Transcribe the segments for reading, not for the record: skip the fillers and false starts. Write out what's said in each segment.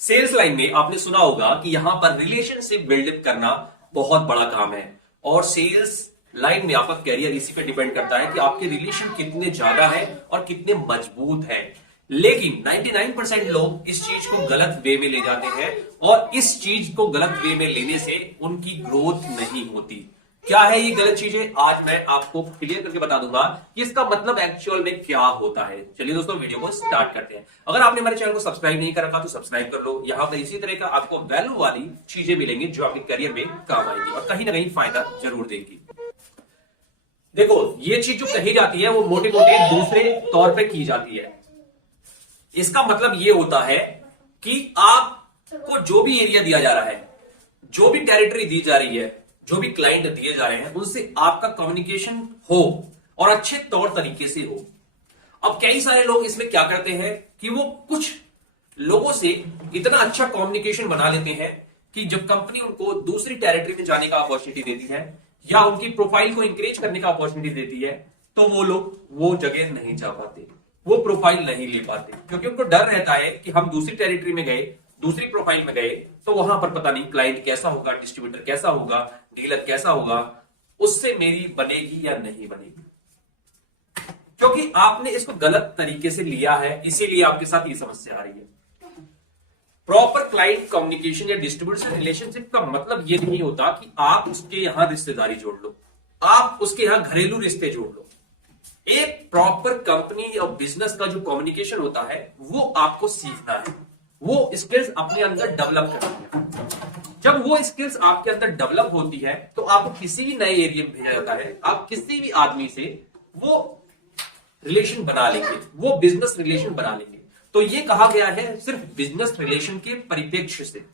Sales line में आपने सुना होगा कि यहां पर रिलेशनशिप बिल्डअप करना बहुत बड़ा काम है और सेल्स लाइन में आपका कैरियर इसी पे डिपेंड करता है कि आपके रिलेशन कितने ज्यादा है और कितने मजबूत है। लेकिन 99% लोग इस चीज को गलत वे में ले जाते हैं और इस चीज को गलत वे में लेने से उनकी ग्रोथ नहीं होती। क्या है ये गलत चीजें, आज मैं आपको क्लियर करके बता दूंगा कि इसका मतलब एक्चुअल में क्या होता है। चलिए दोस्तों वीडियो को स्टार्ट करते हैं। अगर आपने हमारे चैनल को सब्सक्राइब नहीं कर रखा तो सब्सक्राइब कर लो। यहां पर इसी तरह का आपको वैल्यू वाली चीजें मिलेंगी जो आपके करियर में काम आएंगी और कहीं ना कहीं फायदा जरूर देगी। देखो ये चीज जो कही जाती है वो मोटे मोटे दूसरे तौर पर की जाती है। इसका मतलब ये होता है कि आपको जो भी एरिया दिया जा रहा है, जो भी टेरिटरी दी जा रही है, जो भी क्लाइंट दिए जा रहे हैं, उनसे आपका कम्युनिकेशन हो और अच्छे तौर तरीके से हो। अब कई सारे लोग इसमें क्या करते हैं कि वो कुछ लोगों से इतना अच्छा कम्युनिकेशन बना लेते हैं कि जब कंपनी उनको दूसरी टेरिटरी में जाने का अपॉर्चुनिटी देती है या उनकी प्रोफाइल को इंकरेज करने का अपॉर्चुनिटी देती है तो वो लोग वो जगह नहीं जा पाते, वो प्रोफाइल नहीं ले पाते, क्योंकि उनको डर रहता है कि हम दूसरी टेरिटरी में गए, दूसरी प्रोफाइल में गए तो वहां पर पता नहीं क्लाइंट कैसा होगा, डिस्ट्रीब्यूटर कैसा होगा, डीलर कैसा होगा, उससे मेरी बनेगी या नहीं बनेगी। क्योंकि आपने इसको गलत तरीके से लिया है, इसीलिए आपके साथ ये समस्या आ रही है। प्रॉपर क्लाइंट कम्युनिकेशन या डिस्ट्रीब्यूटर रिलेशनशिप का मतलब ये नहीं होता कि आप उसके यहां रिश्तेदारी जोड़ लो, आप उसके यहां घरेलू रिश्ते जोड़ लो। एक प्रॉपर कंपनी और बिजनेस का जो कम्युनिकेशन होता है वो आपको सीखना है, वो स्किल्स अपने अंदर डेवलप करनी है। जब वो स्किल्स आपके अंदर डेवलप होती है तो आपको किसी भी नए एरिया में भेजा जाता है, आप किसी भी आदमी से वो रिलेशन बना लेंगे, वो बिजनेस रिलेशन बना लेंगे। तो ये कहा गया है सिर्फ बिजनेस रिलेशन के परिप्रेक्ष्य से।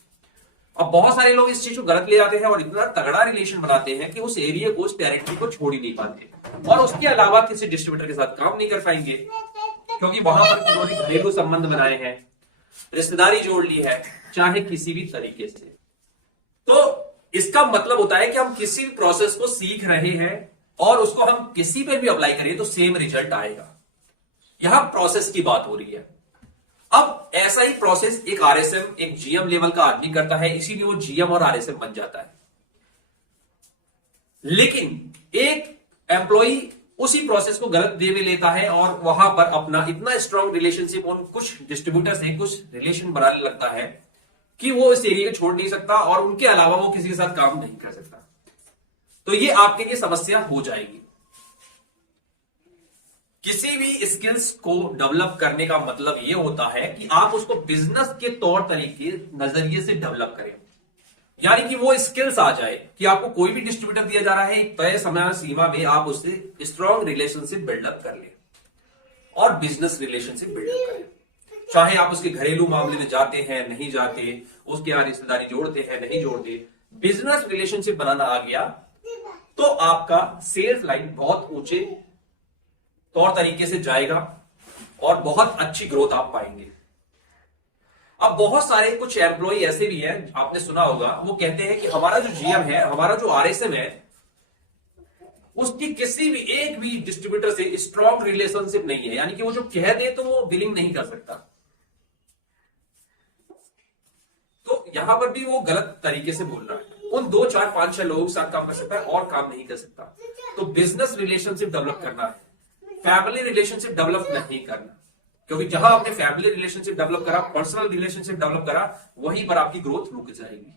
अब बहुत सारे लोग इस चीज को गलत ले जाते हैं और इतना तगड़ा रिलेशन बनाते हैं कि उस एरिया को, उस टेरिटरी को छोड़ ही नहीं पाते और उसके अलावा किसी डिस्ट्रीब्यूटर के साथ काम नहीं कर पाएंगे क्योंकि वहां पर उन्होंने घरेलू संबंध बनाए हैं, रिश्तेदारी जोड़ ली है, चाहे किसी भी तरीके से। तो इसका मतलब होता है कि हम किसी भी प्रोसेस को सीख रहे हैं और उसको हम किसी पे भी अप्लाई करें तो सेम रिजल्ट आएगा। यहां प्रोसेस की बात हो रही है। अब ऐसा ही प्रोसेस एक आरएसएम, एक जीएम लेवल का आदमी करता है, इसीलिए वो जीएम और आरएसएम बन जाता है। लेकिन एक एम्प्लॉई उसी प्रोसेस को गलत वे में लेता है और वहां पर अपना इतना स्ट्रांग रिलेशनशिप उन कुछ डिस्ट्रीब्यूटर से कुछ रिलेशन बनाने लगता है कि वो इस एरिया को छोड़ नहीं सकता और उनके अलावा वो किसी के साथ काम नहीं कर सकता। तो ये आपके लिए समस्या हो जाएगी। किसी भी स्किल्स को डेवलप करने का मतलब ये होता है कि आप उसको बिजनेस के तौर तरीके नजरिए से डेवलप करें, यानी कि वो स्किल्स आ जाए कि आपको कोई भी डिस्ट्रीब्यूटर दिया जा रहा है, एक तय समय सीमा में आप उससे स्ट्रॉन्ग रिलेशनशिप बिल्डअप कर ले और बिजनेस रिलेशनशिप बिल्डअप करें। चाहे आप उसके घरेलू मामले में जाते हैं, नहीं जाते, उसके यहां रिश्तेदारी जोड़ते हैं, नहीं जोड़ते, बिजनेस रिलेशनशिप बनाना आ गया तो आपका सेल्स लाइन बहुत ऊंचे तौर तरीके से जाएगा और बहुत अच्छी ग्रोथ आप पाएंगे। अब बहुत सारे कुछ एम्प्लॉय ऐसे भी हैं, आपने सुना होगा, वो कहते हैं कि हमारा जो जीएम है, हमारा जो आरएसएम है, उसकी किसी भी एक भी डिस्ट्रीब्यूटर से स्ट्रॉन्ग रिलेशनशिप नहीं है, यानी कि वो जो कह दे तो वो बिलिंग नहीं कर सकता। तो यहां पर भी वो गलत तरीके से बोल रहा है। उन 2 4 5 6 लोगों के साथ काम कर सकता है और काम नहीं कर सकता। तो बिजनेस रिलेशनशिप डेवलप करना है, फैमिली रिलेशनशिप डेवलप नहीं करना, क्योंकि जहां आपने फैमिली रिलेशनशिप डेवलप करा, पर्सनल रिलेशनशिप डेवलप करा, वहीं पर आपकी ग्रोथ रुक जाएगी।